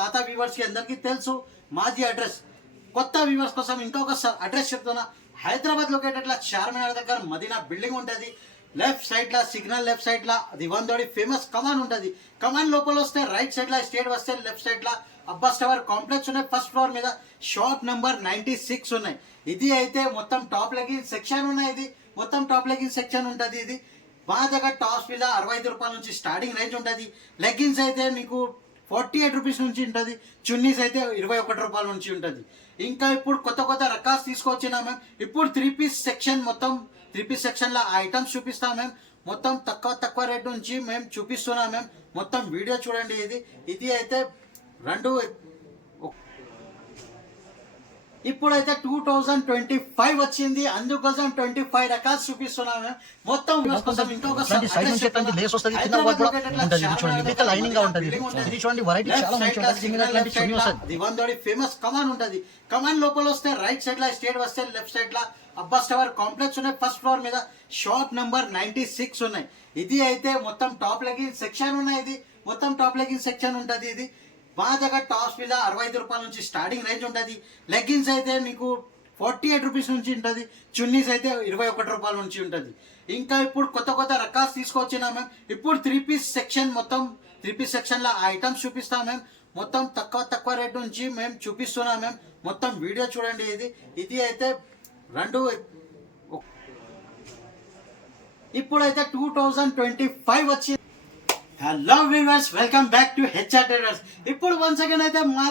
పాత వ్యూవర్స్ కి అందరికీ తెలుసు మాది అడ్రస్. కొత్త వ్యూవర్స్ కోసం ఇంకొకసారి అడ్రస్ చెప్తున్నా. హైదరాబాద్ లొకేటెడ్ లా చార్మినార్ దగ్గర మదీనా బిల్డింగ్ ఉంటుంది. లెఫ్ట్ సైడ్ లా సిగ్నల్ లెఫ్ట్ సైడ్ లా దివాన్దోడి ఫేమస్ కమాన్ ఉంటుంది. కమాన్ లోపల వస్తే రైట్ సైడ్ లా స్టేట్ వస్తే లెఫ్ట్ సైడ్ లా అబ్బాస్ టవర్ కాంప్లెక్స్ ఉన్నాయి. ఫస్ట్ ఫ్లోర్ మీద షాప్ నెంబర్ 96 ఉన్నాయి. ఇది అయితే మొత్తం టాప్ లెగిన్ సెక్షన్ ఉన్నాయి. ఇది మొత్తం టాప్ లెగిన్ సెక్షన్ ఉంటుంది. ఇది మా దగ్గర టాప్స్ మీద 65 రూపాయల నుంచి స్టార్టింగ్ రేంజ్ ఉంటుంది. లెగ్గిన్స్ అయితే మీకు 48 రూపీస్ నుంచి ఉంటుంది. చున్నీస్ అయితే 21 రూపాయల నుంచి ఉంటుంది. ఇంకా ఇప్పుడు కొత్త కొత్త రకాలు తీసుకొచ్చినా మేము. ఇప్పుడు 3 పీస్ సెక్షన్ మొత్తం 3 పీస్ సెక్షన్ లో ఐటమ్స్ చూపిస్తాం మేము. మొత్తం తక్కువ రేట్ నుంచి మేము చూపిస్తున్నాం మేము. మొత్తం వీడియో చూడండి. ఇది అయితే రెండు ఇప్పుడైతే 2025 వచ్చింది. అందుకోసం 25 రకాలు చూపిస్తున్నాం మేము. మొత్తం దివాన్దోడి ఫేమస్ కమాన్ ఉంటుంది. కమాన్ లోపల వస్తే రైట్ సైడ్ లా స్టేట్ వస్తే లెఫ్ట్ సైడ్ లా అబ్బాస్ టవర్ కాంప్లెక్స్ ఉన్నాయి. ఫస్ట్ ఫ్లోర్ మీద షాప్ నెంబర్ 96 ఉన్నాయి. ఇది అయితే మొత్తం టాప్ లెగిన్ సెక్షన్ ఉన్నాయి. ఇది మొత్తం టాప్ లెగిన్ సెక్షన్ ఉంటుంది. ఇది మా దగ్గర టాప్స్ మీద 65 రూపాయల నుంచి స్టార్టింగ్ రేంజ్ ఉంటుంది. లెగ్గిన్స్ అయితే మీకు 48 రూపీస్ నుంచి ఉంటుంది. చున్నీస్ అయితే 21 రూపాయల నుంచి ఉంటుంది. ఇంకా ఇప్పుడు కొత్త కొత్త రకాలు తీసుకొచ్చినా మేము. ఇప్పుడు 3 పీస్ సెక్షన్ మొత్తం 3 పీస్ సెక్షన్ లో ఐటమ్స్ చూపిస్తాం మేము. మొత్తం తక్కువ రేట్ నుంచి మేము చూపిస్తున్నాం మేము. మొత్తం వీడియో చూడండి. ఇది అయితే రెండు ఇప్పుడైతే 2025 వచ్చింది. Hello viewers, welcome back to HR traders. ఇప్పుడు వన్స్ అగైన్ అయితే మా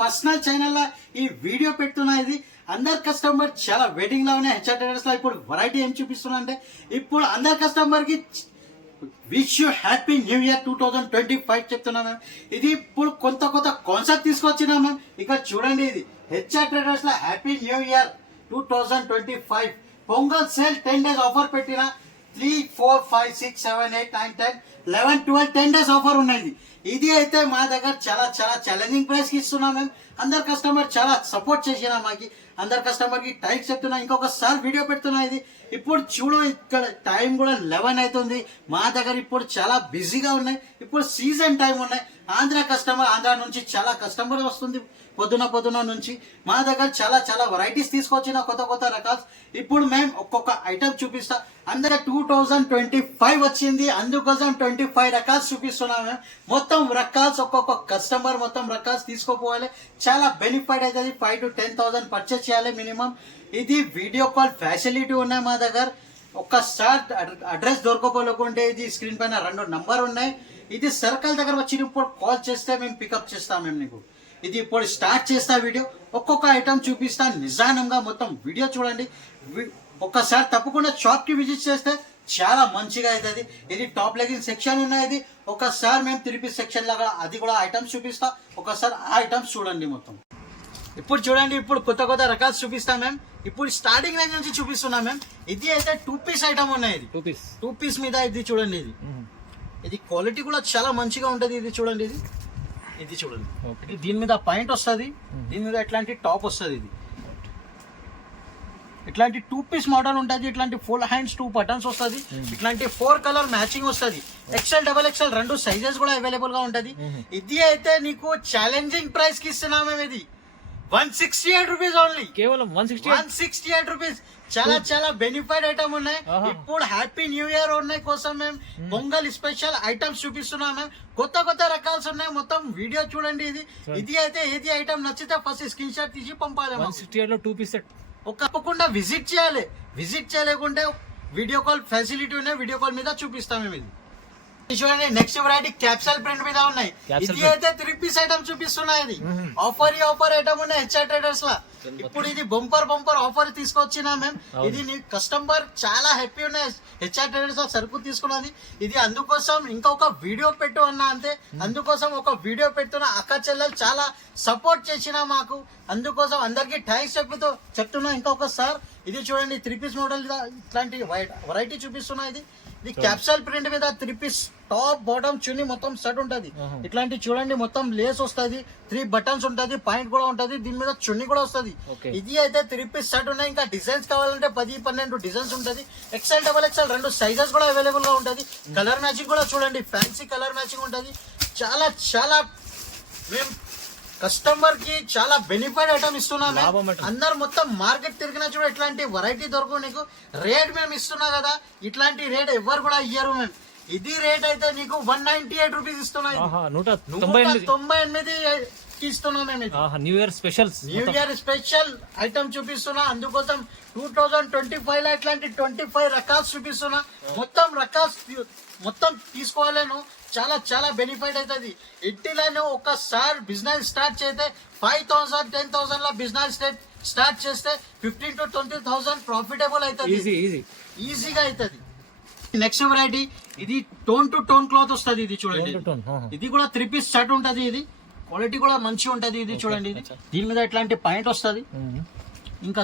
పర్సనల్ ఛానల్ లో ఈ వీడియో పెడుతున్నా. ఇది అందరు కస్టమర్ చాలా వెయిటింగ్ లో ఉన్నాయి. హెచ్ఆర్ ట్రేడర్స్ లో ఇప్పుడు వెరైటీ ఏం చూపిస్తున్నా అంటే ఇప్పుడు అందరు కస్టమర్ కి wish you happy new year 2025 చెప్తున్నాను. ఇది ఇప్పుడు కొత్త కాన్సెప్ట్ తీసుకొచ్చినా మ్యామ్. ఇక్కడ చూడండి. ఇది హెచ్ఆర్ ట్రేడర్స్ లో happy new year 2025 pongal sale 10 days offer పెట్టిన 3, 4, 5, 6, 7, 8, 9, 10, 11, 12 10 డేస్ ఆఫర్ ఉన్నాయి. ఇది అయితే మా దగ్గర చాలా ఛాలెంజింగ్ ప్రైస్ కి ఇస్తున్నాం మేము. అందరు కస్టమర్ చాలా సపోర్ట్ చేసినా మాకి. అందరు కస్టమర్ కి టైం చెప్తున్నా. ఇంకొకసారి వీడియో పెడుతున్నా. ఇది ఇప్పుడు చూడు, ఇక్కడ టైం కూడా 11 అవుతుంది. మా దగ్గర ఇప్పుడు చాలా బిజీగా ఉన్నాయి. ఇప్పుడు సీజన్ టైం ఉన్నాయి. ఆంధ్ర నుంచి చాలా కస్టమర్ వస్తుంది పొద్దున నుంచి. మా దగ్గర చాలా వెరైటీస్ తీసుకొచ్చిన కొత్త రకాలు. ఇప్పుడు మేము ఒక్కొక్క ఐటమ్ చూపిస్తా. అందరూ 2025 వచ్చింది. అందుకోసం 25 రకాలు చూపిస్తున్నాం మేము. మొత్తం రకాల్స్ ఒక్కొక్క కస్టమర్ మొత్తం రకాల్స్ తీసుకోపోవాలి. చాలా బెనిఫిట్ అవుతుంది. 5 to 10,000 పర్చేస్ చేయాలి మినిమం. ఇది వీడియో కాల్ ఫెసిలిటీ ఉన్నాయి మా దగ్గర. ఒక్కసారి అడ్రస్ దొరకపోలేకుంటే ఇది స్క్రీన్ పైన 2 నంబర్ ఉన్నాయి. ఇది సర్కిల్ దగ్గర వచ్చినప్పుడు కాల్ చేస్తే మేము పికప్ చేస్తాం మేము నీకు. ఇది ఇప్పుడు స్టార్ట్ చేస్తా వీడియో. ఒక్కొక్క ఐటమ్ చూపిస్తా నిజానంగా. మొత్తం వీడియో చూడండి. ఒక్కసారి తప్పకుండా షాప్ కి విజిట్ చేస్తే చాలా మంచిగా అవుతుంది. ఇది టాప్ లెగిన్ సెక్షన్ ఉన్నాయి. ఇది ఒకసారి మేము 3 పీస్ సెక్షన్ లాగా అది కూడా ఐటమ్స్ చూపిస్తా. ఒకసారి ఆ ఐటమ్స్ చూడండి మొత్తం. ఇప్పుడు చూడండి. ఇప్పుడు కొత్త రకాలు చూపిస్తాం మేము. ఇప్పుడు స్టార్టింగ్ రేంజ్ నుంచి చూపిస్తున్నాం మేము. ఇది అయితే 2 పీస్ ఐటమ్ ఉన్నాయి. ఇది 2 పీస్ మీద ఇది చూడండి. ఇది క్వాలిటీ కూడా చాలా మంచిగా ఉంటుంది. ఇది చూడండి. ఇది చూడండి. దీని మీద పాయింట్ వస్తుంది. దీని మీద ఇట్లాంటి టాప్ వస్తుంది. ఇది ఇట్లాంటి 2 పీస్ మోడల్ ఉంటుంది. ఇట్లాంటి ఫుల్ హ్యాండ్స్ 2 బటన్స్ వస్తుంది. ఇట్లాంటి 4 కలర్ మ్యాచింగ్ వస్తుంది. XL, XXL 2 సైజెస్ కూడా అవైలబుల్ గా ఉంటది. ఇది అయితే నీకు ఛాలెంజింగ్ ప్రైస్ కి ఇస్తున్నాం మేము. ఇది 168 రూపీస్ ఓన్లీ. కేవలం 168 రూపీస్. చాలా బెనిఫిట్ ఐటమ్ ఉన్నాయి. ఇప్పుడు హ్యాపీ న్యూ ఇయర్ ఉన్నాయి కోసం మేము పొంగల్ స్పెషల్ ఐటమ్స్ చూపిస్తున్నాం మేము. కొత్త రకాల్స్ ఉన్నాయి. మొత్తం వీడియో చూడండి. ఇది అయితే ఏది ఐటమ్ నచ్చితే ఫస్ట్ స్క్రీన్ షాట్ తీసి పంపాలి. 168 లో 2 పీస్ సెట్. తప్పకుండా విజిట్ చేయాలి. విజిట్ చేయలేకుంటే వీడియో కాల్ ఫెసిలిటీ ఉన్నాయి. వీడియో కాల్ మీద చూపిస్తాం మేము. ఇది చూడండి. నెక్స్ట్ వెరైటీ క్యాప్సల్ ప్రింట్ మీద ఉన్నాయి. ఇది అయితే 3 పీస్ ఐటమ్ చూపిస్తున్నాయి. ఇది ఆఫర్ ఐటమ్ ఉన్నాయి హెచ్ఆర్ ట్రేడర్స్ లా. ఇప్పుడు ఇది బంపర్ ఆఫర్ తీసుకొచ్చినా మేము. ఇది నీ కస్టమర్ చాలా హ్యాపీ ఉన్నాయి. హెచ్ఆర్ ట్రేడర్స్ లో సరుకు తీసుకున్నది. ఇది అందుకోసం ఇంకొక వీడియో పెట్టు అన్నా అంతే. అందుకోసం ఒక వీడియో పెడుతున్నా. అక్క చెల్లెలు చాలా సపోర్ట్ చేసిన మాకు. అందుకోసం అందరికి థ్యాంక్స్ చెప్తున్నా ఇంకొకసారి. ఇది చూడండి. 3 పీస్ మోడల్ ఇట్లాంటి వెరైటీ చూపిస్తున్నా. ఇది క్యాప్సల్ ప్రింట్ మీద 3 పీస్ టాప్ బాటమ్ చున్నీ మొత్తం సెట్ ఉంటది. ఇట్లాంటి చూడండి. మొత్తం లేస్ వస్తుంది. 3 బటన్స్ ఉంటది. పాయింట్ కూడా ఉంటది. దీని మీద చున్నీ కూడా వస్తుంది. ఇది అయితే 3 పీస్ సెట్ ఉన్నాయి. ఇంకా డిజైన్స్ కావాలంటే 10-12 డిజైన్స్ ఉంటది. XL, XXL 2 సైజెస్ కూడా అవైలబుల్ గా ఉంటది. కలర్ మ్యాచింగ్ కూడా చూడండి. ఫ్యాన్సీ కలర్ మ్యాచింగ్ ఉంటది. చాలా మేము కస్టమర్ కి చాలా బెనిఫిట్ ఐటమ్ ఇస్తున్నాం లాభం అట. అందరు మొత్తం మార్కెట్ తిరిగినా చూడ ఇట్లాంటి వెరైటీ దొరకవు నీకు. రేట్ మేము ఇస్తున్నా కదా, ఇట్లాంటి రేట్ ఎవరు కూడా ఇయ్యరు మేము. ఇది రేట్ అయితే నీకు 198 రూపీస్ ఇస్తున్నాం. ఆహా, 198 198 ఇస్తున్నాం మేము. ఇది new year specials, new year special item చూపిస్తున్నా. అందుకోసం 2025 లో ఇట్లాంటి 25 రకాలు చూపిస్తున్నా. మొత్తం రకాలు మొత్తం తీసుకోవాలను. చాలా చాలా బెనిఫిట్ అవుతుంది. ఇంటిలోనే ఒకసారి బిజినెస్ స్టార్ట్ చేస్తే 5,000 10,000 లో బిజినెస్ స్టార్ట్ చేస్తే 15,000 to 20,000 ప్రాఫిటబుల్ అవుతుంది. ఈజీగా అవుతుంది. నెక్స్ట్ వెరైటీ ఇది టోన్ టు టోన్ క్లాత్ వస్తుంది. ఇది చూడండి, ఇది కూడా 3 పీస్ సెట్ ఉంటది. ఇది క్వాలిటీ కూడా మంచిగా ఉంటది. ఇది చూడండి, ఇది దీని మీద ఇట్లాంటి పాయింట్ వస్తుంది, ఇంకా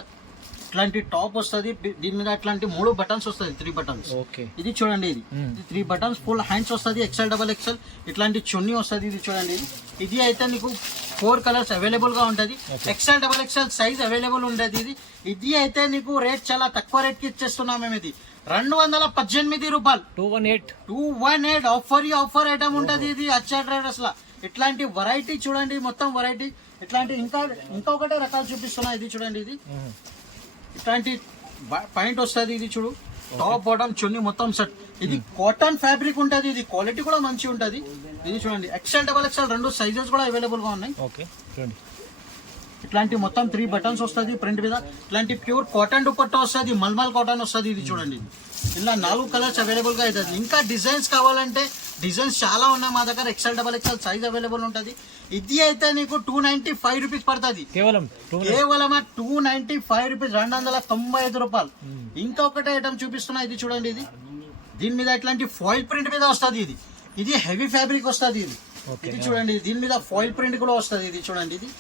ఇట్లాంటి టాప్ వస్తుంది. దీని మీద ఇట్లాంటి 3 బటన్స్ వస్తుంది, 3 బటన్స్. ఇది చూడండి, ఇది 3 బటన్స్, ఫుల్ హ్యాండ్స్ వస్తుంది. XL XXL ఇట్లాంటి చున్నీ వస్తుంది. ఇది చూడండి, ఇది అయితే నీకు 4 కలర్స్ అవైలబుల్ గా ఉంటది. XL XXL సైజ్ అవైలబుల్ ఉండేది. ఇది అయితే నీకు రేట్ చాలా తక్కువ రేట్ కి ఇచ్చేస్తున్నాం మేము. ఇది 218 రూపాయలు, 218 ఆఫర్ ఐటమ్ ఉంటది. ఇది అచ్చా ట్రేడర్స్ లా ఇట్లాంటి వెరైటీ చూడండి, మొత్తం వెరైటీ ఇట్లాంటి ఇంకొకటే రకాలు చూపిస్తున్నా. ఇది చూడండి, ఇది ఇట్లాంటి పాయింట్ వస్తుంది. ఇది చూడు, టాప్ బాటమ్ చున్నీ మొత్తం సెట్. ఇది కాటన్ ఫ్యాబ్రిక్ ఉంటది. ఇది క్వాలిటీ కూడా మంచి ఉంటది. ఇది చూడండి, XL XXL 2 సైజెస్ కూడా అవైలబుల్ గా ఉన్నాయి. ఇట్లాంటి మొత్తం 3 బటన్స్ వస్తుంది ప్రింట్ మీద. ఇట్లాంటి ప్యూర్ కాటన్ దుపట్టా వస్తుంది, మల్మల్ కాటన్ వస్తుంది. ఇది చూడండి, ఇలా 4 కలర్స్ అవైలబుల్ గా అవుతుంది. ఇంకా డిజైన్స్ కావాలంటే డిజైన్స్ చాలా ఉన్నాయి మా దగ్గర. XL XXL సైజ్ అవైలబుల్ ఉంటది. ఇది అయితే నీకు 295 రూపీస్ పడుతుంది. కేవలం 295 రూపీస్, 295 రూపాయలు. ఇంకొకటి ఐటమ్ చూపిస్తున్నా. ఇది చూడండి, ఇది దీని మీద ఇట్లాంటి ఫాయిల్ ప్రింట్ మీద వస్తుంది. ఇది హెవీ ఫ్యాబ్రిక్ వస్తుంది. ఇది చూడండి, దీని మీద ఫాయిల్ ప్రింట్ కూడా వస్తుంది. ఇది చూడండి, ఇది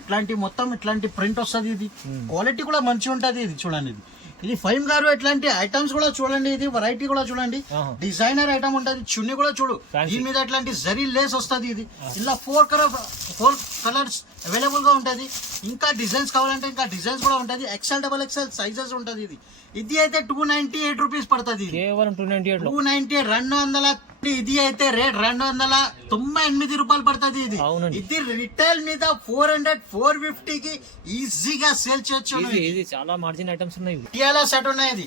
ఇట్లాంటి మొత్తం ఇట్లాంటి ప్రింట్ వస్తుంది. ఇది క్వాలిటీ కూడా మంచిగా ఉంటది. ఇది చూడండి, ఇది ఫైమ్ గారు ఇట్లాంటి ఐటమ్స్ కూడా చూడండి. ఇది వెరైటీ కూడా చూడండి, డిజైనర్ ఐటమ్ ఉంటది. చున్నీ కూడా చూడు, దీని మీద ఇట్లాంటి జరీ లేస్ వస్తుంది. ఇది ఇలా 4 కలర్స్ అవైలబుల్ గా ఉంటది. ఇంకా డిజైన్స్ కావాలంటే ఇంకా డిజైన్స్ కూడా ఉంటది. XL XXL సైజెస్ ఉంటది. ఇది అయితే 298 రూపీస్ పడుతుంది. 298 ఇది అయితే రేట్ 298 రూపాయలు పడుతుంది. ఇది రిటైల్ మీద 400-450 కి ఈజీగా సేల్ చేయొచ్చు. చాలా మార్జిన్ ఐటమ్స్ ఉన్నాయి. పటియాలా సెట్ ఉన్నాయి. ఇది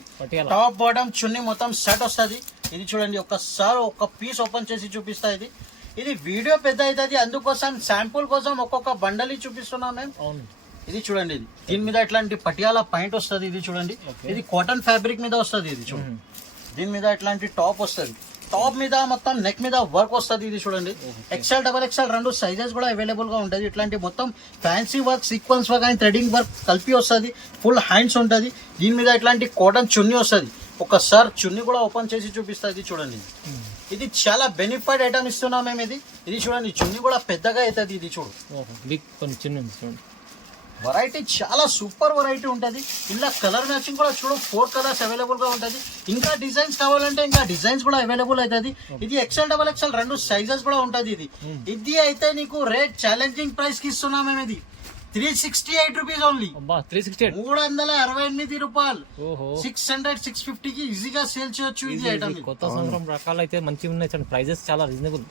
టాప్ బాటమ్ చున్నీ మొత్తం సెట్ వస్తుంది. ఇది చూడండి, ఒక్కసారి ఒక పీస్ ఓపెన్ చేసి చూపిస్తా. ఇది వీడియో పెద్ద అవుతుంది, అందుకోసం శాంపుల్ కోసం ఒక్కొక్క బండలి చూపిస్తున్నాం మేము. ఇది చూడండి, దీని మీద ఇట్లాంటి పటియాలా పాయింట్ వస్తుంది. ఇది చూడండి, ఇది కాటన్ ఫ్యాబ్రిక్ మీద వస్తుంది. ఇది చూడండి, దీని మీద ఇట్లాంటి టాప్ వస్తుంది. టాప్ మీద మొత్తం నెక్ మీద వర్క్ వస్తుంది. ఇది చూడండి, XL XXL 2 సైజెస్ కూడా అవైలబుల్ గా ఉంటుంది. ఇట్లాంటి మొత్తం fancy work, sequence work and threading work కలిపి వస్తుంది. ఫుల్ హ్యాండ్స్ ఉంటుంది. దీని మీద ఇట్లాంటి కాటన్ చున్నీ వస్తుంది. ఒకసారి చున్నీ కూడా ఓపెన్ చేసి చూపిస్తా. ఇది చూడండి, ఇది చాలా బెనిఫిట్ ఐటమ్ ఇస్తున్నాం మేము. ఇది చూడండి, చున్నీ కూడా పెద్దగా అవుతుంది. ఇది చూడు, వెరైటీ చాలా సూపర్ వెరైటీ ఉంటుంది. ఇలా కలర్ మ్యాచింగ్ కూడా చూడు, 4 కలర్స్ అవైలబుల్ గా ఉంటుంది. ఇంకా డిజైన్స్ కావాలంటే ఇంకా డిజైన్స్ కూడా అవైలబుల్ అవుతుంది. ఇది XL XXL 2 సైజెస్ కూడా ఉంటుంది. ఇది అయితే నీకు రేట్ ఛాలెంజింగ్ ప్రైస్ కి ఇస్తున్నాం మేము. ఇది 368 రూపీస్ ఓన్లీ, 368 రూపాయలు. 600-650 కి ఈజీగా సేల్ చేయొచ్చు. ఇది ఐటమ్ కొత్త సంవత్సరం రకాలు అయితే మంచిగా ఉన్నాయి. ప్రైజెస్ చాలా రీజనబుల్,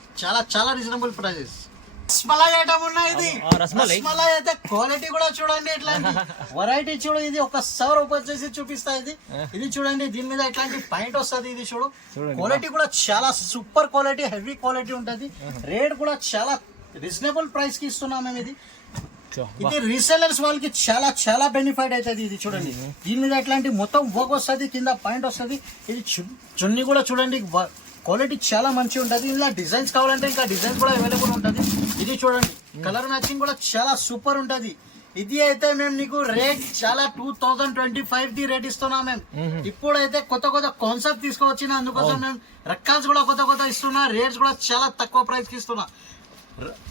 చాలా రీజనబుల్ ప్రైజెస్. రస్మలై ఐటమ్ ఉన్నాయి. ఇది రస్మలై అయితే క్వాలిటీ కూడా చూడండి, ఇట్లాంటి వెరైటీ చూడు. ఇది ఒకసారి ఓపెన్ చేసి చూపిస్తా. ఇది చూడండి, దీని మీద ఇట్లాంటి పాయింట్ వస్తుంది. ఇది చూడు, క్వాలిటీ కూడా చాలా సూపర్ క్వాలిటీ, హెవీ క్వాలిటీ ఉంటది. రేట్ కూడా చాలా రీజనబుల్ ప్రైస్ కి ఇస్తున్నాం మేము. ఇది రీసెలర్స్ వాళ్ళకి చాలా చాలా బెనిఫిట్ అవుతుంది. ఇది చూడండి, దీని మీద ఇట్లాంటి మొత్తం వర్క్ వస్తుంది, కింద పాయింట్ వస్తుంది. ఇది చున్నీ కూడా చూడండి, క్వాలిటీ చాలా మంచిగా ఉంటుంది. ఇలా డిజైన్స్ కావాలంటే ఇంకా డిజైన్స్ కూడా అవైలబుల్ ఉంటుంది. ఇది చూడండి, కలర్ మ్యాచింగ్ కూడా చాలా సూపర్ ఉంటుంది. ఇది అయితే మేము నీకు రేట్ చాలా 2025 ది రేట్ ఇస్తున్నాం మేము. ఇప్పుడైతే కొత్త కాన్సెప్ట్ తీసుకువచ్చిన, అందుకోసం మేము రకాల్స్ కూడా కొత్త ఇస్తున్నా. రేట్స్ కూడా చాలా తక్కువ ప్రైస్ కి ఇస్తున్నా.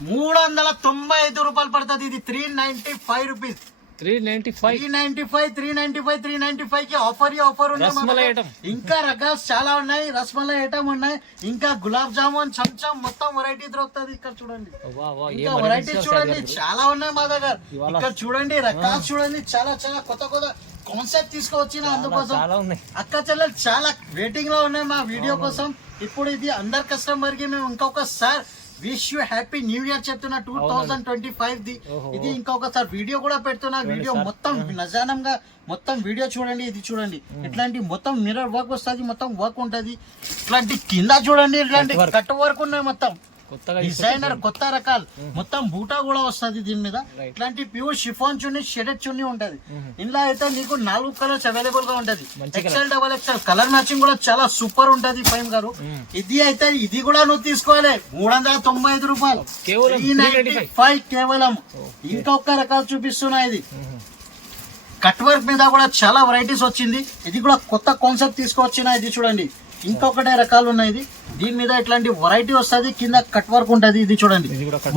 395 రూపాయలు పడుతుంది. ఇది 395 రూపీస్, 395 కి ఆఫర్ ఉన్నాయి. ఇంకా రకాలు చాలా ఉన్నాయి. రసమలై ఐటమ్ ఉన్నాయి, ఇంకా గులాబ్ జామున్, చంచం మొత్తం వెరైటీ దొరుకుతుంది. ఇక్కడ చూడండి, ఇంకా వెరైటీ చూడండి, చాలా ఉన్నాయి మా దగ్గర. ఇక్కడ చూడండి, రకాలు చూడండి, చాలా కొత్త కాన్సెప్ట్ తీసుకువచ్చిన. అందుకోసం అక్క చెల్లెలు చాలా వెయిటింగ్ లో ఉన్నాయి మా వీడియో కోసం. ఇప్పుడు ఇది అందరు కస్టమర్ కి మేము ఇంకొకసారి wish you happy new year చెప్తున్నా 2025 ది. ఓహో. ఇది ఇంకొకసారి వీడియో కూడా పెడుతున్నా. వీడియో మొత్తం నిజానంగా మొత్తం వీడియో చూడండి. ఇది చూడండి ఇట్లాంటి మొత్తం మిర్రర్ వర్క్ వస్తుంది, మొత్తం వర్క్ ఉంటది. ఇట్లాంటి కింద చూడండి ఇట్లాంటి కట్ వర్క్ ఉన్నాయి, మొత్తం కొత్తగా డిజైనర్ కొత్త రకాలు, మొత్తం బూటా కూడా వస్తుంది దీని మీద. ఇట్లాంటి pure chiffon chunni, shaded chunni ఉంటది. ఇందులో అయితే నీకు 4 కలర్స్ అవైలబుల్ గా ఉంటది. Excel double excel colour matching కూడా చాలా సూపర్ ఉంటది ఫైమ్ గారు. ఇది అయితే ఇది కూడా నువ్వు తీసుకోవాలి 395 రూపాయలు, 395 కేవలం. ఇంకొక రకాలు చూపిస్తున్నా. ఇది కట్ వర్క్ మీద కూడా చాలా వెరైటీస్ వచ్చింది. ఇది కూడా కొత్త కాన్సెప్ట్ తీసుకొచ్చిన. ఇది చూడండి ఇంకొకటే రకాలు ఉన్నాయి. ఇది దీని మీద ఇట్లాంటి వెరైటీ వస్తుంది, కింద కట్ వర్క్ ఉంటది. ఇది చూడండి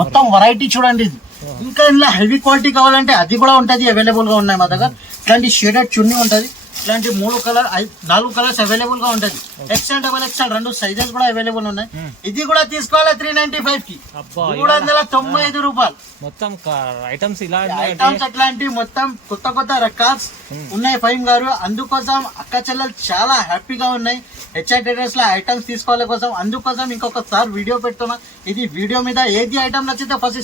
మొత్తం వెరైటీ చూడండి. ఇది ఇంకా ఇందులో హెవీ క్వాలిటీ కావాలంటే అది కూడా ఉంటది, అవైలబుల్ గా ఉన్నాయి మా దగ్గర. ఇట్లాంటి షేడెడ్ చున్నీ ఉంటది. ఇట్లాంటి 4 కలర్స్ అవైలబుల్ గా ఉంటది. ఎక్సెల్ డబల్ ఎక్సెల్ 2 సైజెస్ కూడా అవైలబుల్ ఉన్నాయి. ఇది కూడా తీసుకోవాలి 395 కి, 395 రూపాయలు. మొత్తం ఐటమ్స్ ఇలా ఐటమ్స్ అట్లాంటి మొత్తం కొత్త కొత్త రకాల్స్ ఉన్నాయి ఫైమ్ గారు. అందుకోసం అక్క చెల్లెలు చాలా హ్యాపీగా ఉన్నాయి. హెచ్ఆర్ టెరర్స్ లో ఐటమ్స్ తీసుకోవాలి కోసం, అందుకోసం ఇంకొకసారి వీడియో పెడుతున్నా. ఇది వీడియో మీద ఏది ఐటమ్ నచ్చితే ఫస్ట్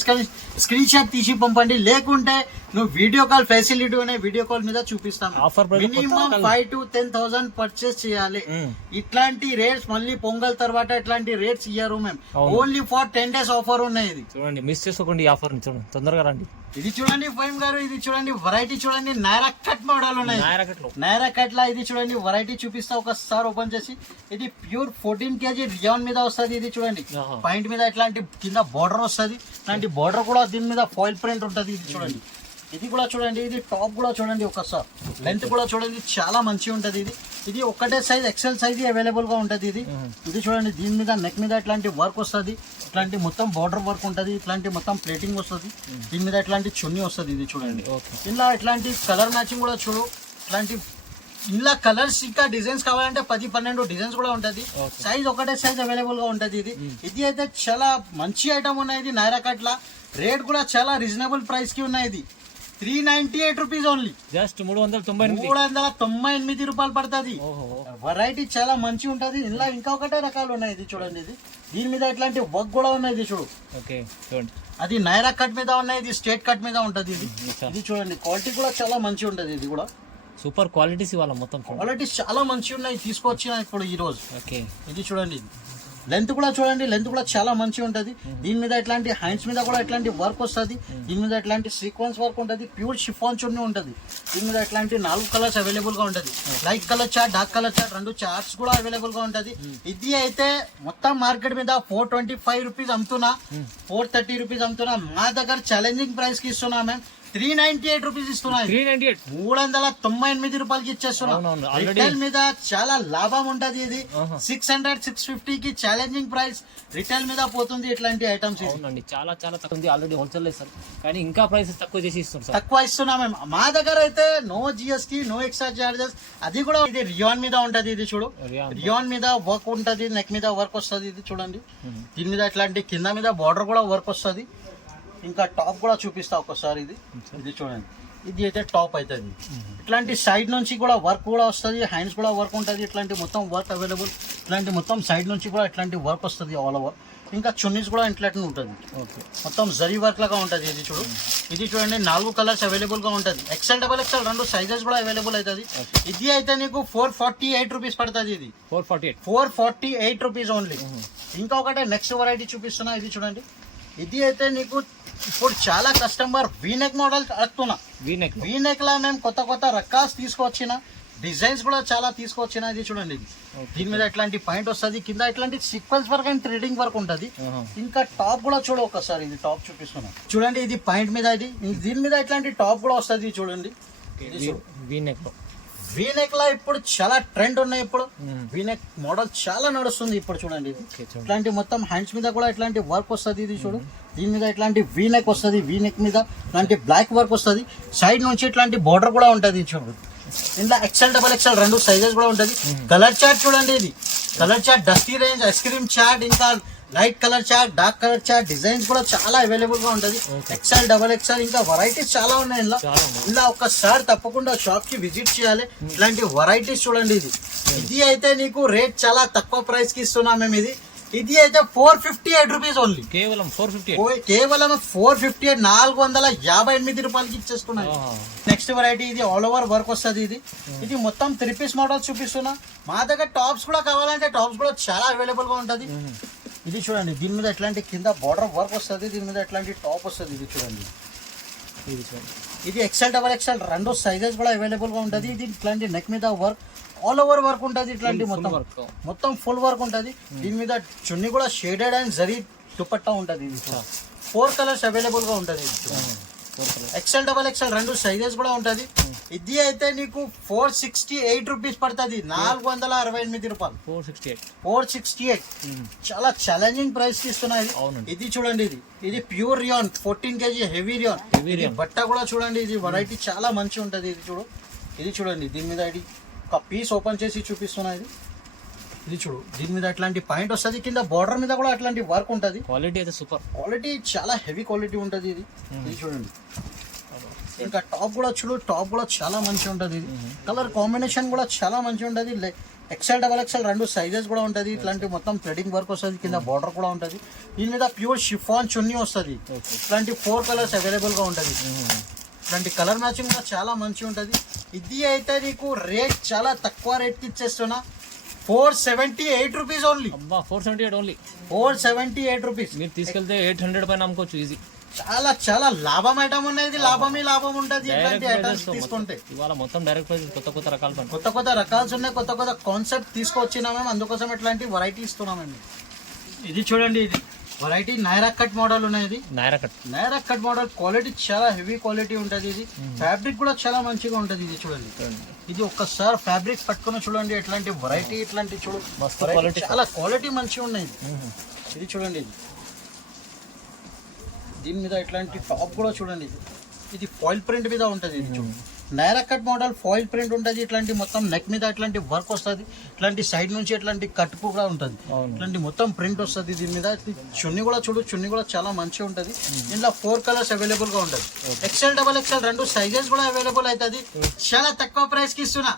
స్క్రీన్ షాట్ తీసి పంపండి, లేకుంటే నువ్వు వీడియో కాల్ ఫెసిలిటీ అనే వీడియో కాల్ మీద చూపిస్తాను. మినిమం 5 to 10,000 పర్చేస్ చేయాలి. ఇట్లాంటి రేట్స్ మళ్ళీ పొంగల్ తర్వాత ఇట్లాంటి రేట్స్ ఇయ్యారు మేము. ఓన్లీ ఫర్ 10 days ఆఫర్ ఉన్నాయి. ఇది చూడండి, మిస్ చేసుకోండి ఈ ఆఫర్. చూడండి తొందరగా రండి. ఇది చూడండి ఫైమ్ గారు, ఇది చూడండి వెరైటీ చూడండి. నైరా కట్ మోడల్ ఉన్నాయి. నైరా కట్ లా ఇది చూడండి వెరైటీ చూపిస్తా ఒకసారి ఓపెన్ చేసి. ఇది ప్యూర్ 14 kg రియాన్ మీద వస్తుంది. ఇది చూడండి పాయింట్ మీద ఇట్లాంటి కింద బార్డర్ వస్తుంది. ఇట్లాంటి బార్డర్ కూడా దీని మీద ఫాయిల్ ప్రింట్ ఉంటుంది. ఇది చూడండి, ఇది కూడా చూడండి. ఇది టాప్ కూడా చూడండి ఒకసారి, లెంత్ కూడా చూడండి చాలా మంచిగా ఉంటది. ఇది ఒకటే సైజ్ ఎక్సెల్ సైజ్ అవైలబుల్ గా ఉంటది. ఇది చూడండి దీని మీద నెక్ మీద ఇట్లాంటి వర్క్ వస్తుంది. ఇట్లాంటి మొత్తం బార్డర్ వర్క్ ఉంటది. ఇట్లాంటి మొత్తం ప్లేటింగ్ వస్తుంది. దీని మీద ఇట్లాంటి చున్నీ వస్తుంది. ఇది చూడండి ఇలా ఇట్లాంటి కలర్ మ్యాచింగ్ కూడా చూడు. ఇట్లాంటి ఇలా కలర్స్ ఇంకా డిజైన్స్ కావాలంటే 10-12 డిజైన్స్ కూడా ఉంటది. సైజ్ ఒకటే సైజ్ అవైలబుల్ గా ఉంటది. ఇది అయితే చాలా మంచి ఐటమ్ ఉన్నాయి. ఇది నైరా కట్ లా రేట్ కూడా చాలా రీజనబుల్ ప్రైస్ కి ఉన్నాయి. ఇది 398 రూపీస్ ఓన్లీ, జస్ట్ 398 రూపాయలు పడుతుంది. వెరైటీ చాలా మంచి ఉంటది. ఇలా ఇంకా ఒకటే రకాలు ఉన్నాయి. ఇది చూడండి, ఇది దీని మీద ఇట్లాంటి వర్క్ కూడా ఉన్నాయి. ఇది చూడు, అది నైరా కట్ మీద ఉన్నాయి. ఇది స్ట్రేట్ కట్ మీద ఉంటది. ఇది చూడండి క్వాలిటీ కూడా చాలా మంచి ఉంటది. ఇది కూడా సూపర్ క్వాలిటీస్ ఇవాళ మొత్తం క్వాలిటీస్ చాలా మంచి ఉన్నాయి. తీసుకొచ్చిన ఇప్పుడు ఈ రోజు. ఇది చూడండి లెంత్ కూడా చూడండి, లెంత్ కూడా చాలా మంచి ఉంటది. దీని మీద ఇట్లాంటి హ్యాండ్స్ మీద కూడా ఇట్లాంటి వర్క్ వస్తుంది. దీని మీద ఇట్లాంటి సీక్వెన్స్ వర్క్ ఉంటుంది. ప్యూర్ షిఫాన్ చున్నీ ఉంటది. దీని మీద ఇట్లాంటి 4 కలర్స్ అవైలబుల్ గా ఉంటది. Light colour chart, dark colour chart 2 charts కూడా అవైలబుల్ గా ఉంటది. ఇది అయితే మొత్తం మార్కెట్ మీద 425 రూపీస్ అమ్ముతున్నా, 430 రూపీస్ అమ్ముతున్నా. మా దగ్గర ఛాలెంజింగ్ ప్రైస్ కి ఇస్తున్నా మేము 398 రూపీస్ ఇస్తున్నా. 398 రూపాయలకి ఇచ్చేస్తున్నా. రిటైల్ మీద చాలా లాభం ఉంటది. ఇది 600-650 కి ఛాలెంజింగ్ ప్రైస్ రిటైల్ మీద పోతుంది. ఇట్లాంటి ఐటమ్స్ చాలా చాలా తక్కువ. ఆల్రెడీ హోల్సేల్ ఇస్తారు కానీ ఇంకా ప్రైసెస్ తక్కువ చేసి ఇస్తున్నారు. తక్కువ ఇస్తున్నా మేము. మా దగ్గర అయితే no GST, no extra charges. అది కూడా ఇది రియాన్ మీద ఉంటది. ఇది చూడు, రియాన్ మీద వర్క్ ఉంటది. నెక్ మీద వర్క్ వస్తుంది. ఇది చూడండి దీని మీద ఇట్లాంటి కింద మీద బార్డర్ కూడా వర్క్ వస్తుంది. ఇంకా టాప్ కూడా చూపిస్తా ఒకసారి. ఇది చూడండి, ఇది అయితే టాప్ అవుతుంది. ఇట్లాంటి సైడ్ నుంచి కూడా వర్క్ కూడా వస్తుంది. హ్యాండ్స్ కూడా వర్క్ ఉంటుంది. ఇట్లాంటి మొత్తం వర్క్ అవైలబుల్. ఇట్లాంటి మొత్తం సైడ్ నుంచి కూడా ఇట్లాంటి వర్క్ వస్తుంది ఆల్ ఓవర్. ఇంకా చున్నీస్ కూడా ఇట్లాంటి ఉంటుంది. మొత్తం జరీ వర్క్ లాగా ఉంటుంది. ఇది చూడు, ఇది చూడండి 4 కలర్స్ అవైలబుల్ గా ఉంటుంది. ఎక్సెల్ డబల్ ఎక్సెల్ 2 సైజెస్ కూడా అవైలబుల్ అవుతుంది. ఇది అయితే నీకు 448 రూపీస్ పడుతుంది. ఇది 448 రూపీస్ ఓన్లీ. ఇంకా ఒకటే నెక్స్ట్ వెరైటీ చూపిస్తున్నా. ఇది చూడండి, ఇది అయితే నీకు ఇప్పుడు చాలా కస్టమర్ వీనెక్ మోడల్ అడుగుతున్నా. వీనెక్ లా మేము కొత్త కొత్త రకాస్ తీసుకొచ్చిన, డిజైన్స్ కూడా చాలా తీసుకొచ్చిన. ఇది చూడండి, దీని మీద ఇట్లాంటి పాయింట్ వస్తుంది. కింద ఇట్లాంటి sequence work and threading work ఉంటుంది. ఇంకా టాప్ కూడా చూడ ఒకసారి. ఇది టాప్ చూపిస్తున్నా చూడండి. ఇది పాయింట్ మీద, ఇది దీని మీద ఇట్లాంటి టాప్ కూడా వస్తుంది. చూడండి వీనెక్ లా ఇప్పుడు చాలా ట్రెండ్ ఉన్నాయి. ఇప్పుడు వీనెక్ మోడల్ చాలా నడుస్తుంది ఇప్పుడు. చూడండి ఇట్లాంటి మొత్తం హ్యాండ్స్ మీద కూడా ఇట్లాంటి వర్క్ వస్తుంది. ఇది చూడు, దీని మీద ఇట్లాంటి వీనెక్ వస్తుంది. వీనెక్ మీద ఇట్లాంటి బ్లాక్ వర్క్ వస్తుంది. సైడ్ నుంచి ఇట్లాంటి బార్డర్ కూడా ఉంటుంది. చూడు, ఇంట్లో ఎక్సెల్ డబల్ ఎక్సెల్ 2 సైజెస్ కూడా ఉంటుంది. కలర్ చార్ట్ చూడండి, ఇది colour chart, dusty range, ice cream chart, ఇంకా light colour chart, dark colour chart, designs కూడా చాలా అవైలబుల్ గా ఉంటుంది. ఎక్సెల్ డబల్ ఎక్సెల్ ఇంకా వెరైటీస్ చాలా ఉన్నాయి. ఇలా ఒక్కసారి తప్పకుండా షాప్ కి విజిట్ చేయాలి. ఇలాంటి వెరైటీస్ చూడండి. ఇది అయితే నీకు రేట్ చాలా తక్కువ ప్రైస్ కి ఇస్తున్నాం మేము. ఇది ఇది అయితే 458 రూపీస్ ఓన్లీ. కేవలం 458. కేవలం 458, 458 రూపాయలకి ఇచ్చేస్తున్నాయి. నెక్స్ట్ వెరైటీ ఇది ఆల్ ఓవర్ వర్క్ వస్తుంది. ఇది మొత్తం 3 పీస్ మోడల్ చూపిస్తున్నా. మా దగ్గర టాప్స్ కూడా కావాలంటే టాప్స్ కూడా చాలా అవైలబుల్ గా ఉంటది. ఇది చూడండి, దీని మీద ఎట్లాంటి కింద బార్డర్ వర్క్ వస్తుంది, దీని మీద ఎట్లాంటి టాప్ వస్తుంది. ఇది చూడండి, ఇది XL XXL రెండు సైజెస్ కూడా అవైలబుల్ గా ఉంటది. ఇది ఇట్లాంటి నెక్ మీద వర్క్ ఆల్ ఓవర్ వర్క్ ఉంటది. ఇట్లాంటి మొత్తం ఫుల్ వర్క్ ఉంటది. దీని మీద చున్నీ కూడా షేడెడ్ అండ్ జరీ దుపట్టా ఉంటది. ఇది 4 కలర్స్ అవైలబుల్ గా ఉంటది. XL XXL రెండు సైజెస్ కూడా ఉంటది. ఇది అయితే నీకు 468 రూపీస్ పడుతుంది, 468 రూపాయలు. 468 చాలా ఛాలెంజింగ్ ప్రైస్ కి ఇస్తున్నాయి. ఇది చూడండి, ఇది pure rayon 14 kg heavy rayon. బట్ట కూడా చూడండి, ఇది వెరైటీ చాలా మంచి ఉంటది. ఇది చూడండి, దీని మీద ఇది ఒక పీస్ ఓపెన్ చేసి చూపిస్తున్నా. ఇది చూడు, దీని మీద అట్లాంటి పాయింట్ వస్తుంది, కింద బార్డర్ మీద కూడా అట్లాంటి వర్క్ ఉంటది. క్వాలిటీ అయితే సూపర్, క్వాలిటీ చాలా హెవీ క్వాలిటీ ఉంటది. ఇది చూడండి, ఇంకా టాప్ కూడా చూడు, టాప్ కూడా చాలా మంచిగా ఉంటది. ఇది కలర్ కాంబినేషన్ కూడా చాలా మంచిగా ఉంటది. XL XXL రెండు సైజెస్ కూడా ఉంటది. ఇట్లాంటి మొత్తం థ్రెడింగ్ వర్క్ వస్తుంది, కింద బార్డర్ కూడా ఉంటది. దీని మీద ప్యూర్ షిఫాన్ చున్నీ వస్తుంది. ఇట్లాంటి 4 కలర్స్ అవైలబుల్ గా ఉంటది. ఇట్లాంటి కలర్ మ్యాచింగ్ కూడా చాలా మంచిగా ఉంటది. ఇది అయితే నీకు రేట్ చాలా తక్కువ రేట్ కి ఇచ్చేస్తున్నా, 478 రూపీస్ ఓన్లీ. 478 only, 478 rupees. మీరు తీసుకెళ్తే 800 పైన అమ్ముకోవచ్చు ఈజీ. చాలా చాలా లాభం ఐటమ్ ఉన్నది, లాభమే లాభం ఉంటది ఇట్లాంటి ఐటమ్స్ తీసుకుంటే. ఇవాళ మొత్తం డైరెక్ట్ ప్రైస్, కొత్త రకాలు కొత్త రకాల్స్ ఉన్నాయి, కొత్త కాన్సెప్ట్ తీసుకొచ్చినా మేము, అందుకోసం ఇట్లాంటి వెరైటీ ఇస్తున్నామండి. ఇది చూడండి, ఇది వెరైటీ నైరా కట్ మోడల్ ఉన్నది. నైరా కట్ మోడల్ క్వాలిటీ చాలా హెవీ క్వాలిటీ ఉంటది. ఇది ఫ్యాబ్రిక్ కూడా చాలా మంచిగా ఉంటది. ఇది చూడండి, ఇది ఒక్కసారి ఫ్యాబ్రిక్ పట్టుకుని చూడండి, ఎట్లాంటి వెరైటీ, ఇట్లాంటి చూడు, చాలా క్వాలిటీ మంచిగా ఉన్నాయి. ఇది చూడండి, దీని మీద ఇట్లాంటి టాప్ కూడా చూడండి, ఇది ఫాయిల్ ప్రింట్ మీద ఉంటది. ఇది చూడండి, Naira cut model foil print ఉంటది. ఇట్లాంటి మొత్తం నెక్ మీద ఇట్లాంటి వర్క్ వస్తుంది, ఇట్లాంటి సైడ్ నుంచి ఇట్లాంటి కట్పు కూడా ఉంటది, ఇట్లాంటి మొత్తం ప్రింట్ వస్తుంది. దీని మీద చున్నీ కూడా చూడు, చున్నీ కూడా చాలా మంచిగా ఉంటది. ఇందులో 4 కలర్స్ అవైలబుల్ గా ఉంటది. XL XXL రెండు సైజెస్ కూడా అవైలబుల్ అవుతుంది. చాలా తక్కువ ప్రైస్ కి ఇస్తున్నా,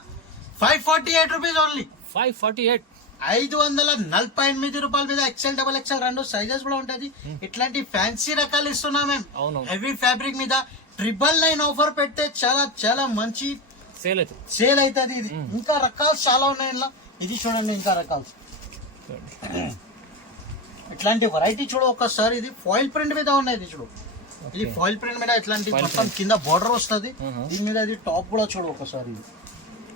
548 రూపీస్ ఓన్లీ. 548, 548 రూపాయల మీద XL XXL రెండు సైజెస్ కూడా ఉంటది. ఇట్లాంటి ఫ్యాన్సీ రకాలు ఇస్తున్నాం మేము, హెవీ ఫ్యాబ్రిక్ మీద 999 ఆఫర్ పెడితే చాలా చాలా మంచి సేల్ అవుతుంది. ఇది ఇంకా రకాలు చాలా ఉన్నాయి ఇలా. ఇది చూడండి, ఇంకా రకాలు ఇట్లాంటి వెరైటీ చూడు ఒకసారి. ఇది ఫాయిల్ ప్రింట్ మీద ఉన్నాయి. ఇది చూడు, ఇది ఫాయిల్ ప్రింట్ మీద ఇట్లాంటి మొత్తం కింద బార్డర్ వస్తుంది. దీని మీద ఇది టాప్ కూడా చూడు ఒకసారి.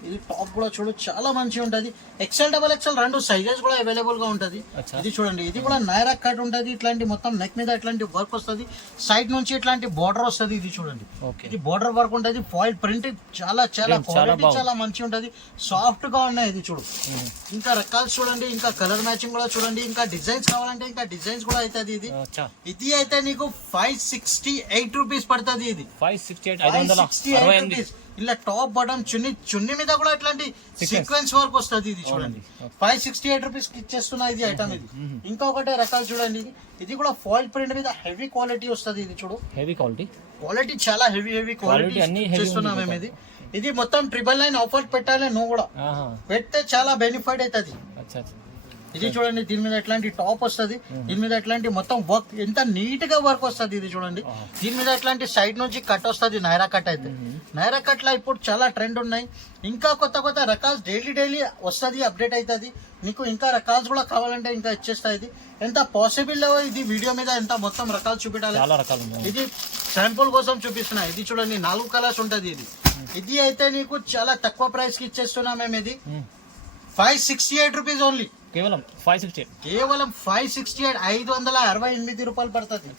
ఇది టాప్ కూడా చూడు, చాలా మంచిగా ఉంటది. XL XXL రెండు సైజెస్ కూడా అవైలబుల్ గా ఉంటది. ఇది చూడండి, ఇది కూడా నైరా కట్ ఉంటది. ఇట్లాంటి మొత్తం నెక్ మీద ఇట్లాంటి వర్క్ వస్తుంది, సైడ్ నుంచి ఇట్లాంటి బార్డర్ వస్తుంది. ఇది చూడండి, ఇది బార్డర్ వర్క్ ఉంటది. ఫాయిల్ ప్రింట్ చాలా చాలా క్వాలిటీ చాలా మంచిగా ఉంటది, సాఫ్ట్ గా ఉన్నాయి. ఇది చూడు, ఇంకా రకాలు చూడండి, ఇంకా కలర్ మ్యాచింగ్ కూడా చూడండి, ఇంకా డిజైన్స్ కావాలంటే ఇంకా డిజైన్స్ కూడా అవుతుంది. ఇది అయితే నీకు 568 రూపీస్ పడుతుంది. ఇది 568 రూపీస్. ఇలా టాప్ బాటమ్ చున్నీ మీద కూడా ఇట్లాంటి సీక్వెన్స్ వర్క్ వస్తుంది. ఇది చూడండి, 568 రూపీస్ ఇచ్చేస్తున్నా ఇది ఐటమ్. ఇది ఇంకా ఒకటే రకాలు చూడండి, ఇది కూడా ఫాయిల్ ప్రింట్ మీద హెవీ క్వాలిటీ వస్తుంది. ఇది చూడు, హెవీ క్వాలిటీ చాలా హెవీ క్వాలిటీ చేస్తున్నాం మేము. ఇది మొత్తం 999 ఆఫర్ పెట్టాలి, నువ్వు కూడా పెడితే చాలా బెనిఫిట్ అవుతుంది. ఇది చూడండి, దీని మీద ఎట్లాంటి టాప్ వస్తుంది, దీని మీద ఎట్లాంటి మొత్తం వర్క్ ఎంత నీట్ గా వర్క్ వస్తుంది. ఇది చూడండి, దీని మీద ఎట్లాంటి సైడ్ నుంచి కట్ వస్తుంది, నైరా కట్ అయితే. నైరా కట్ లా ఇప్పుడు చాలా ట్రెండ్ ఉన్నాయి. ఇంకా కొత్త రకాలు డైలీ వస్తుంది, అప్డేట్ అవుతుంది. నీకు ఇంకా రకాలు కూడా కావాలంటే ఇంకా ఇచ్చేస్తాయి. ఎంత పాసిబుల్ ఇది వీడియో మీద ఎంత మొత్తం రకాలు చూపించాలి. ఇది శాంపుల్ కోసం చూపిస్తున్నా. ఇది చూడండి, 4 కలర్స్ ఉంటది. ఇది అయితే నీకు చాలా తక్కువ ప్రైస్ కి ఇచ్చేస్తున్నా మేము. ఇది 568 రూపీస్ ఓన్లీ, కేవలం 568, 568 రూపాయలు పడుతుంది.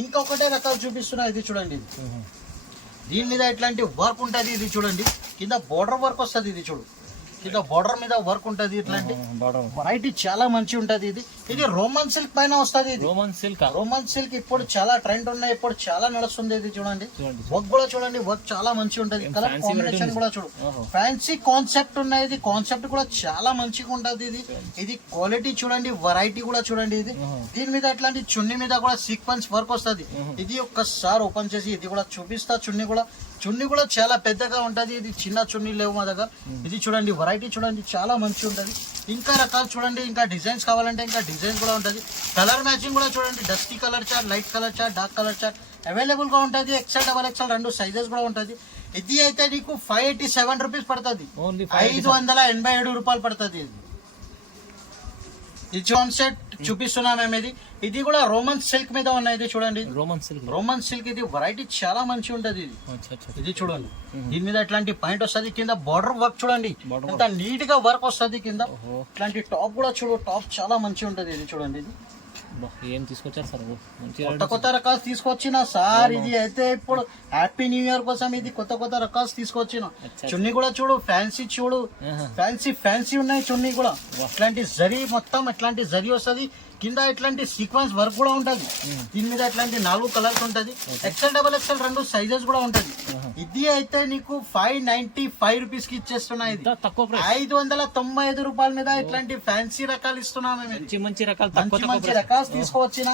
ఇంకొకటే రకాలు చూపిస్తున్నా. ఇది చూడండి, దీని మీద ఇట్లాంటి వర్క్ ఉంటది. ఇది చూడండి, కింద బోర్డర్ వర్క్ వస్తుంది. ఇది చూడు, కింద బోర్డర్ మీద వర్క్ ఉంటది. ఇట్లాంటి వెరైటీ చాలా మంచి ఉంటది. ఇది రోమన్ సిల్క్ పైన వస్తుంది. రోమన్ సిల్క్ ఇప్పుడు చాలా ట్రెండ్ ఉన్నాయి, ఇప్పుడు చాలా నడుస్తుంది. ఇది చూడండి, వర్క్ కూడా చూడండి, వర్క్ చాలా మంచి ఉంటది. కలర్ కాంబినేషన్ కూడా చూడు, ఫ్యాన్సీ కాన్సెప్ట్ ఉన్నాయి. ఇది కాన్సెప్ట్ కూడా చాలా మంచిగా ఉంటది. ఇది క్వాలిటీ చూడండి, వెరైటీ కూడా చూడండి. ఇది దీని మీద ఇట్లాంటి చున్నీ మీద కూడా సీక్వెన్స్ వర్క్ వస్తుంది. ఇది ఒక్కసారి ఓపెన్ చేసి ఇది కూడా చూపిస్తా. చున్నీ కూడా చాలా పెద్దగా ఉంటది. ఇది చిన్న చున్నీ లేవు మా దగ్గర. ఇది చూడండి, వెరైటీ చూడండి, చాలా మంచి ఉంటది. ఇంకా రకాలు చూడండి, ఇంకా డిజైన్స్ కావాలంటే ఇంకా డిజైన్స్ కూడా ఉంటుంది. కలర్ మ్యాచింగ్ కూడా చూడండి, dusty colour chart, light colour chart, dark colour chart available గా ఉంటుంది. ఎక్సెల్ డబల్ ఎక్సెల్ రెండు సైజెస్ కూడా ఉంటుంది. ఇది అయితే నీకు 587 రూపీస్ పడుతుంది, 587 రూపాయలు పడుతుంది. ఇది జోన్ సెట్ చూపిస్తున్నాం మేము. ఇది కూడా రోమన్ సిల్క్ మీద ఉన్నాయి. ఇది చూడండి, రోమన్ సిల్క్ ఇది వెరైటీ చాలా మంచి ఉంటది. ఇది చూడండి, దీని మీద ఇట్లాంటి పాయింట్ వస్తుంది, కింద బార్డర్ వర్క్ చూడండి ఎంత నీట్ గా వర్క్ వస్తుంది కింద. ఇట్లాంటి టాప్ కూడా చూడు, టాప్ చాలా మంచి ఉంటది. ఇది చూడండి, ఇది ఏం తీసుకొచ్చారు సార్? కొత్త కొత్త రకాలు తీసుకొచ్చిన సార్. ఇది అయితే ఇప్పుడు హ్యాపీ న్యూ ఇయర్ కోసం ఇది కొత్త కొత్త రకాలు తీసుకొచ్చిన. చున్నీ కూడా చూడు, ఫ్యాన్సీ చూడు, ఫ్యాన్సీ ఉన్నాయి చున్నీ కూడా. ఇట్లాంటి జరీ మొత్తం ఇట్లాంటి జరీ వస్తుంది, కింద ఇట్లాంటి సీక్వెన్స్ వర్క్ కూడా ఉంటది. దీని మీద ఇట్లాంటి 4 కలర్స్ ఉంటది. ఎక్సెల్ డబల్ ఎక్సెల్ రెండు సైజెస్ కూడా ఉంటది. ఇది అయితే నీకు 595 రూపీస్ కి ఇచ్చేస్తున్నా. ఇది 595 రూపాయల మీద ఇట్లాంటి ఫ్యాన్సీ రకాలు ఇస్తున్నాం. మంచి రకాలు తీసుకువచ్చిన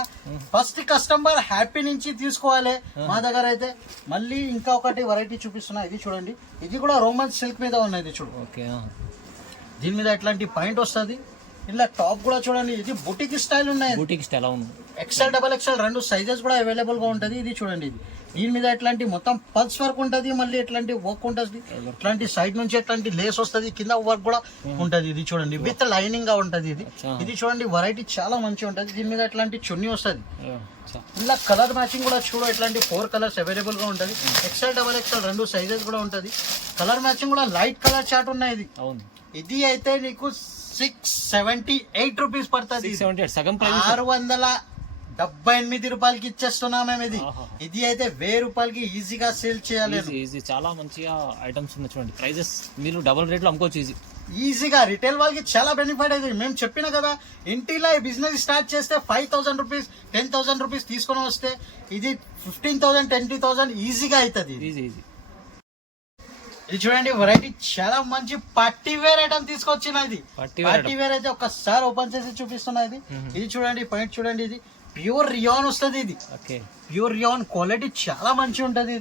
ఫస్ట్ కస్టమర్ హ్యాపీ నుంచి తీసుకోవాలి మా దగ్గర అయితే. మళ్ళీ ఇంకా ఒకటి వెరైటీ చూపిస్తున్నా. ఇది చూడండి, ఇది కూడా రోమన్ సిల్క్ మీద ఉన్నది చూడు. దీని మీద ఇట్లాంటి పాయింట్ వస్తుంది. ఇలా టాప్ కూడా చూడండి, ఇది బుటిక్ స్టైల్ ఉన్నాయి. ఎక్సెల్ డబల్ ఎక్సెల్ రెండు సైజెస్ కూడా అవైలబుల్ గా ఉంటది. ఇది చూడండి, ఇది దీని మీద ఇట్లాంటి మొత్తం పల్స్ వర్క్ ఉంటది, మళ్ళీ ఇట్లాంటి వర్క్ ఉంటది, ఇట్లాంటి సైడ్ నుంచి ఇట్లాంటి లేస్ వస్తుంది, కింద వర్క్ కూడా ఉంటది. ఇది చూడండి, విత్ లైనింగ్ గా ఉంటది. ఇది చూడండి, వెరైటీ చాలా మంచిగా ఉంటది. దీని మీద ఇట్లాంటి చున్నీ వస్తుంది. ఇలా కలర్ మ్యాచింగ్ కూడా చూడు, ఇట్లాంటి 4 కలర్స్ అవైలబుల్ గా ఉంటది. ఎక్సెల్ డబల్ ఎక్సెల్ రెండు సైజెస్ కూడా ఉంటది. కలర్ మ్యాచింగ్ కూడా లైట్ కలర్ చార్ట్ ఉన్నాయి. ఇది అయితే నీకు 678 రూపీస్ పడుతుంది. 678 రూపాయలకి ఇచ్చేస్తున్నాం మేము. ఇది అయితే 1000 రూపాయలకి ఈజీగా సేల్ చేయాలి. చాలా మంచిగా ఐటమ్స్ ఉన్నాయి చూడండి. ప్రైజెస్ మీరు డబుల్ రేట్ లో అమ్ముకోవచ్చు ఈజీగా. రిటైల్ వాళ్ళకి చాలా బెనిఫిట్ అయితే. మేము చెప్పిన కదా, ఇంటిలో బిజినెస్ స్టార్ట్ చేస్తే 5000 రూపీస్ 10,000 రూపీస్ తీసుకొని వస్తే ఇది 15,000 20,000 ఈజీగా అవుతుంది. ఇది చూడండి, వెరైటీ చాలా మంచి పార్టీ వేర్ ఐటమ్ తీసుకొచ్చిన. ఇది పార్టీ వేర్ అయితే ఒకసారి ఓపెన్ చేసి చూపిస్తున్నా. ఇది చూడండి, పాయింట్ చూడండి, ఇది ప్యూర్ రియాన్ వస్తుంది. ఇది ప్యూర్ రియాన్ క్వాలిటీ చాలా మంచి ఉంటది.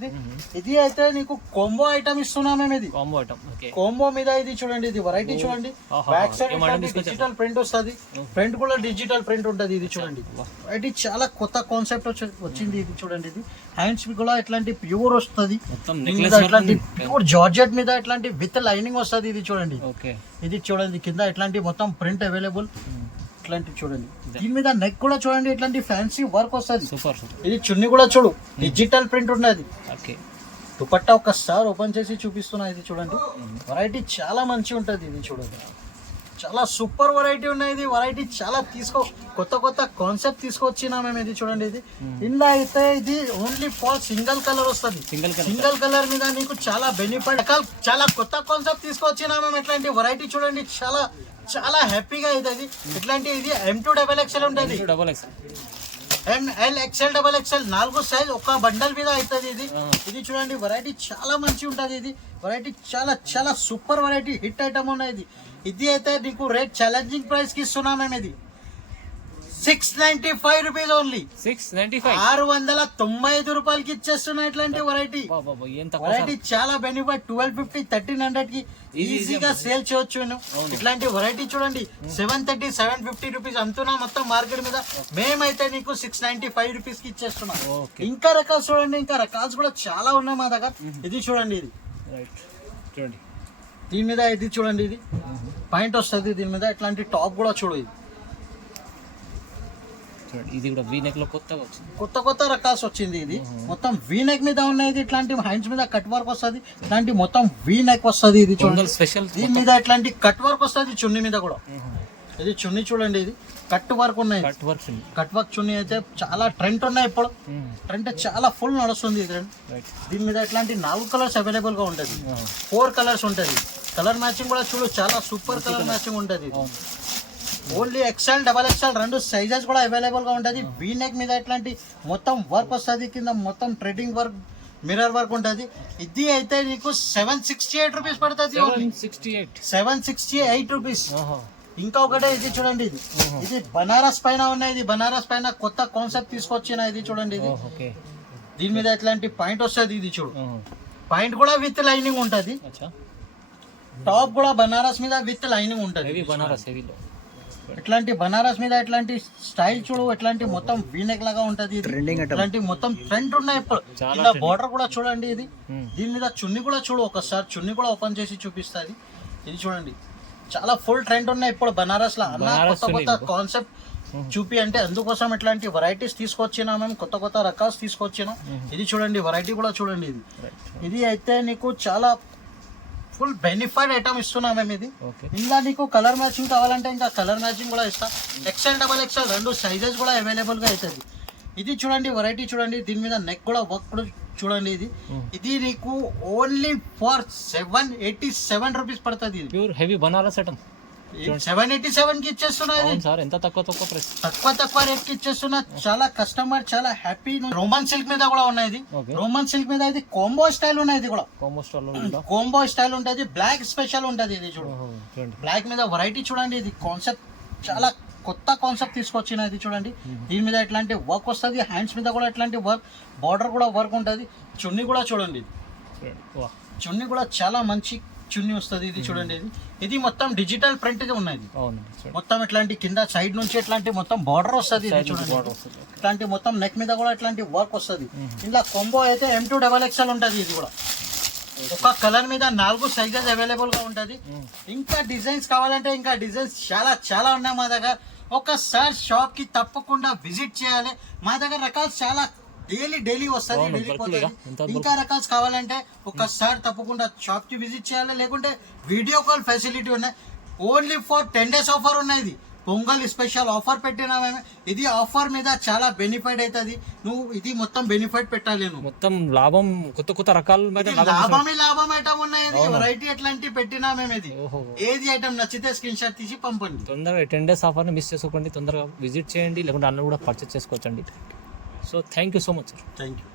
ఇది అయితే నీకు కాంబో ఐటమ్ ఇస్తున్నాం మేము. ఇది కాంబో మీద ఇది చూడండి, ఇది వెరైటీ చూడండి. బ్యాక్ సైడ్ డిజిటల్ ప్రింట్ వస్తుంది, ఫ్రంట్ కూడా డిజిటల్ ప్రింట్ ఉంటది. ఇది చూడండి, వెరైటీ చాలా కొత్త కాన్సెప్ట్ వచ్చింది. ఇది చూడండి, ఇది హ్యాండ్స్ కూడా ఇట్లాంటి ప్యూర్ వస్తుంది, ఇట్లాంటి ప్యూర్ జార్జెట్ మీద ఇట్లాంటి విత్ లైనింగ్ వస్తుంది. ఇది చూడండి, ఇది చూడండి, కింద ఇట్లాంటి మొత్తం ప్రింట్ అవైలబుల్. ఇట్లాంటి చూడండి, దీని మీద నెక్ కూడా చూడండి, ఇట్లాంటి ఫ్యాన్సీ వర్క్ వస్తుంది. ఇది చున్నీ కూడా చూడు, డిజిటల్ ప్రింట్ ఉన్నది. దుపట్టా ఒకసారి ఓపెన్ చేసి చూపిస్తున్నా. ఇది చూడండి, వెరైటీ చాలా మంచి ఉంటది. ఇది చూడండి, చాలా సూపర్ వెరైటీ ఉన్నాయి. ఇది వెరైటీ చాలా కొత్త కొత్త కాన్సెప్ట్ తీసుకొచ్చినా మేము. ఇది చూడండి, ఇది ఇందులో అయితే ఇది ఓన్లీ ఫర్ సింగిల్ కలర్ వస్తుంది. సింగిల్ కలర్ మీద నీకు చాలా బెనిఫిట్, చాలా కొత్త కాన్సెప్ట్ తీసుకొచ్చినా మేము. ఇట్లాంటి వెరైటీ చూడండి, చాలా చాలా హ్యాపీగా అవుతుంది. ఇట్లాంటి ఇది M2XXL ఉంటుంది, ML XL XXL 4 సైజ్ ఒక బండల్ మీద అవుతుంది. ఇది చూడండి, వెరైటీ చాలా మంచి ఉంటుంది. ఇది వెరైటీ చాలా చాలా సూపర్ వెరైటీ, హిట్ ఐటమ్ ఉన్నాయి. ఇది అయితే నీకు రేట్ ఛాలెంజింగ్ ప్రైస్ కి ఇస్తున్నాం మేము. ఇది 695 రూపీస్ ఓన్లీ. 695 రూపాయలకి ఇచ్చేస్తున్నా. ఇట్లాంటి వెరైటీ చాలా బెనిఫిట్. 1250 1300 కి ఈజీగా సేల్ చేయొచ్చు. ఇట్లాంటి వెరైటీ చూడండి, 730 750 రూపీస్ అమ్ముతున్నా మొత్తం మార్కెట్ మీద. మేమైతే నీకు 695 రూపీస్ కి ఇచ్చేస్తున్నాం. ఇంకా రకాలు చూడండి, ఇంకా రకాలు కూడా చాలా ఉన్నాయి మా దగ్గర. ఇది చూడండి, ఇది దీని మీద ఇది చూడండి, ఇది పాయింట్ వస్తుంది. దీని మీద ఇట్లాంటి టాప్ కూడా చూడు. ఇది కూడా వీనెక్ లో కొత్త రకాల్స్ వచ్చింది. ఇది మొత్తం వీనెక్ మీద ఉన్నాయి. ఇట్లాంటి హ్యాండ్స్ మీద కట్ వర్క్ వస్తుంది, ఇట్లాంటి మొత్తం వీనెక్ వస్తుంది. ఇది చూడండి, స్పెషల్. దీని మీద ఇట్లాంటి కట్ వర్క్ వస్తుంది చున్నీ మీద కూడా. ఇది చున్నీ చూడండి, ఇది కట్ వర్క్ ఉన్నాయి. కట్ వర్క్ చున్నీ అయితే చాలా ట్రెండ్ ఉన్నాయి ఇప్పుడు. ట్రెండ్ చాలా ఫుల్ నడుస్తుంది. దీని మీద ఇట్లాంటి 4 కలర్స్ అవైలబుల్ గా ఉంటుంది, 4 కలర్స్ ఉంటుంది. కలర్ మ్యాచింగ్ కూడా చూడు, చాలా సూపర్ కలర్ మ్యాచింగ్ ఉంటుంది. ఓన్లీ ఎక్సెల్ డబల్ ఎక్సెల్ రెండు సైజెస్ కూడా అవైలబుల్ గా ఉంటుంది. వీనెక్ మీద ఇట్లాంటి మొత్తం వర్క్ వస్తుంది, కింద మొత్తం ట్రెడింగ్ వర్క్, మిర్రర్ వర్క్ ఉంటుంది. ఇది అయితే నీకు 768 రూపీస్ పడుతుంది. 768 రూపీస్. ఇంకా ఒకటే ఇది చూడండి, ఇది బనారస్ పైన ఉన్నాయి. ఇది బనారస్ పైన కొత్త కాన్సెప్ట్ తీసుకొచ్చిన. ఇది చూడండి, ఇది దీని మీద ఇట్లాంటి పాయింట్ వస్తుంది. ఇది చూడు, పాయింట్ కూడా విత్ లైనింగ్ ఉంటుంది. టాప్ కూడా బనారస్ మీద విత్ లైనింగ్ ఉంటుంది. హెవీ బనారస్ హెవీలో ఇట్లాంటి బనారస్ మీద ఇట్లాంటి స్టైల్ చూడు, ఇట్లాంటి మొత్తం వీనెక్ లాగా ఉంటది. ఇట్లాంటి మొత్తం ఫ్రంట్ ఉన్నాయి. ఇప్పుడు ఇలా బోర్డర్ కూడా చూడండి. ఇది దీని మీద చున్ని కూడా చూడు, ఒకసారి చున్ని కూడా ఓపెన్ చేసి చూపిస్తుంది. ఇది చూడండి, చాలా ఫుల్ ట్రెండ్ ఉన్నాయి ఇప్పుడు బనారస్ లో. అన్న కొత్త కొత్త కాన్సెప్ట్ చూపి అంటే అందుకోసం ఇట్లాంటి వెరైటీస్ తీసుకొచ్చినా మేము, కొత్త కొత్త రకాలు తీసుకొచ్చినాం. ఇది చూడండి, వెరైటీ కూడా చూడండి. ఇది అయితే నీకు చాలా ఫుల్ బెనిఫిట్ ఐటమ్ ఇస్తున్నాం మేము. ఇది ఇంకా నీకు కలర్ మ్యాచింగ్ కావాలంటే ఇంకా కలర్ మ్యాచింగ్ కూడా ఇస్తాం. XL, XXL రెండు సైజెస్ కూడా అవైలబుల్ గా అవుతుంది. ఇది చూడండి, వెరైటీ చూడండి. దీని మీద నెక్ కూడా వర్క్ కూడా చూడండి. ఇది నీకు ఓన్లీ ఫర్ 787 రూపీస్ పడుతుంది. ప్యూర్ హెవీ బనారస్ ఐటమ్ 787 కి ఇచ్చేస్తున్నా. సార్ ఎంత తక్కువ ప్రైస్, తక్కువ రేట్ కి ఇచ్చేస్తున్నా. చాలా కస్టమర్ చాలా హ్యాపీ. రోమన్ సిల్క్ మీద కూడా ఉన్నాయి. రోమన్ సిల్క్ మీద ఇది కాంబో స్టైల్ ఉన్నాయి. ఇది కూడా కాంబో స్టైల్ ఉంటుంది. బ్లాక్ స్పెషల్ ఉంటుంది. ఇది చూడండి, బ్లాక్ మీద వెరైటీ చూడండి. ఇది కాన్సెప్ట్ చాలా కొత్త కాన్సెప్ట్ తీసుకొచ్చిన. ఇది చూడండి, దీని మీద ఇట్లాంటి వర్క్ వస్తుంది. హ్యాండ్స్ మీద కూడా ఇట్లాంటి వర్క్, బార్డర్ కూడా వర్క్ ఉంటుంది. చున్నీ కూడా చూడండి, చున్నీ కూడా చాలా మంచి చున్నీ వస్తుంది. ఇది చూడండి, ఇది మొత్తం డిజిటల్ ప్రింట్ గా ఉన్నది. మొత్తం ఇట్లాంటి కింద సైడ్ నుంచి ఇట్లాంటి మొత్తం బార్డర్ వస్తుంది. ఇది చూడండి, ఇట్లాంటి మొత్తం నెక్ మీద కూడా ఇట్లాంటి వర్క్ వస్తుంది. ఇలా కాంబో అయితే M2 XXL ఉంటుంది. ఇది కూడా ఒక కలర్ మీద 4 సైజెస్ అవైలబుల్ గా ఉంటది. ఇంకా డిజైన్స్ కావాలంటే ఇంకా డిజైన్స్ చాలా చాలా ఉన్నాయి మా దగ్గర. ఒకసారి షాప్ కి తప్పకుండా విజిట్ చేయాలి. మా దగ్గర రకాలు చాలా డైలీ వస్తుంది, డైలీ పోతుంది. ఇంకా రకాలు కావాలంటే ఒకసారి తప్పకుండా షాప్ కి విజిట్ చేయాలి. లేకుంటే వీడియో కాల్ ఫెసిలిటీ ఉన్నాయి. ఓన్లీ ఫర్ 10 days ఆఫర్ ఉన్నాయి. ఇది పొంగల్ స్పెషల్ ఆఫర్ పెట్టినా మేము. ఇది ఆఫర్ మీద చాలా బెనిఫిట్ అవుతుంది. నువ్వు ఇది మొత్తం బెనిఫిట్ పెట్టాలి. నువ్వు మొత్తం లాభం, కొత్త రకాల లాభం ఐటమ్ ఉన్నాయి. వెరైటీ ఎట్లాంటి పెట్టినా మేము. ఇది ఏది ఐటమ్ నచ్చితే స్క్రీన్ షాట్ తీసి పంపండి. తొందరగా 10 days ఆఫర్ ని మిస్ చేసుకోకండి. తొందరగా విజిట్ చేయండి, లేకుంటే అన్న కూడా పర్చేస్ చేసుకోవచ్చండి. So thank you so much sir. Thank you.